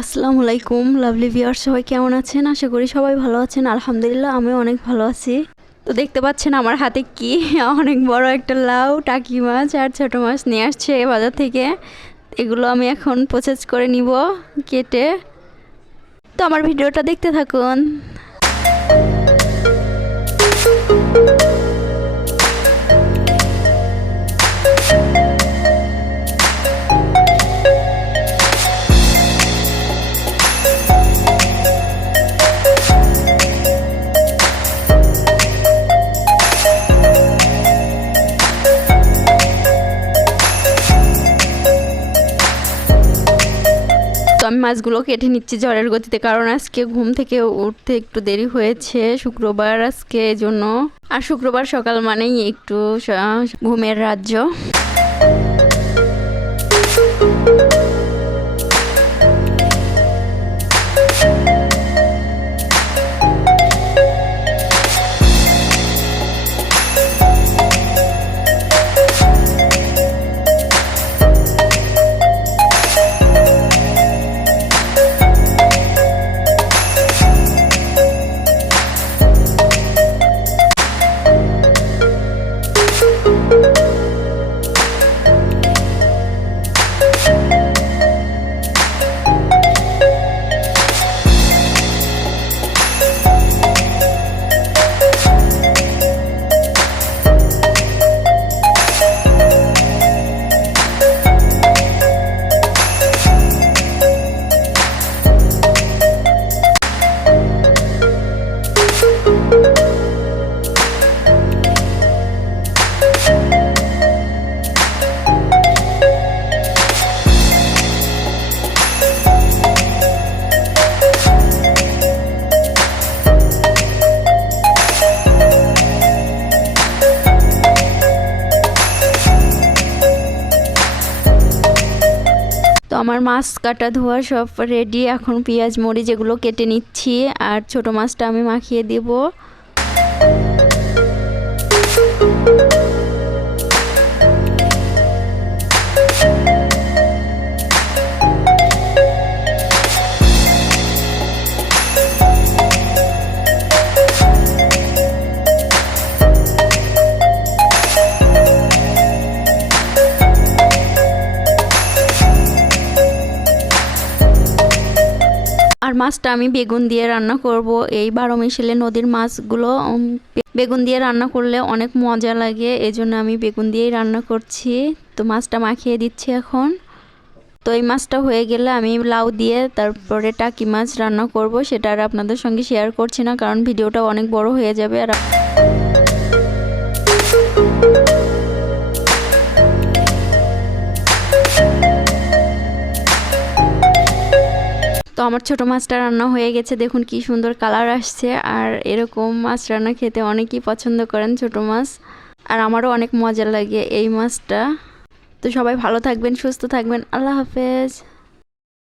আসসালামু আলাইকুম lovely viewers, সবাই কেমন আছেন? আশা করি সবাই ভালো আছেন। আলহামদুলিল্লাহ আমিও অনেক ভালো আছি। তো দেখতে পাচ্ছেন আমার হাতে কি অনেক বড় একটা লাউ, টাকি মাছ আর ছোট মাছ নিয়ে আসছে বাজার থেকে। এগুলো আমি এখন প্রসেস করে নিব কেটে। তো আমার ভিডিওটা দেখতে থাকুন। তো আমি মাছগুলো কেটে নিচ্ছি ঝড়ের গতিতে, কারণ আজকে ঘুম থেকে উঠতে একটু দেরি হয়েছে, শুক্রবার আজকে, এজন্য। আর শুক্রবার সকাল মানেই একটু ঘুমের রাজ্য। তো আমার মাছ কাটা ধোয়া সব রেডি। এখন পেঁয়াজ মরিচ যেগুলো কেটে নিচ্ছি, আর ছোট মাছটা আমি মাখিয়ে দেব। আর মাছটা আমি বেগুন দিয়ে রান্না করব। এই 12 মিশালি নদীর মাছগুলো বেগুন দিয়ে রান্না করলে অনেক মজা লাগে, এজন্য আমি বেগুন দিয়েই রান্না করছি। তো মাছটা মাখিয়ে দিচ্ছি এখন। তো এই মাছটা হয়ে গেলে আমি লাউ দিয়ে তারপরে টাকি মাছ রান্না করব। সেটা আর আপনাদের সঙ্গে শেয়ার করছি না, কারণ ভিডিওটা অনেক বড় হয়ে যাবে। আর তো আমার ছোট মাছটা রান্না হয়ে গেছে, দেখুন কি সুন্দর কালার আসছে। আর এরকম মাছ রান্না খেতে অনেকেই পছন্দ করেন, ছোট মাছ। আর আমারও অনেক মজা লাগে এই মাছটা। তো সবাই ভালো থাকবেন, সুস্থ থাকবেন। আল্লাহ হাফেজ।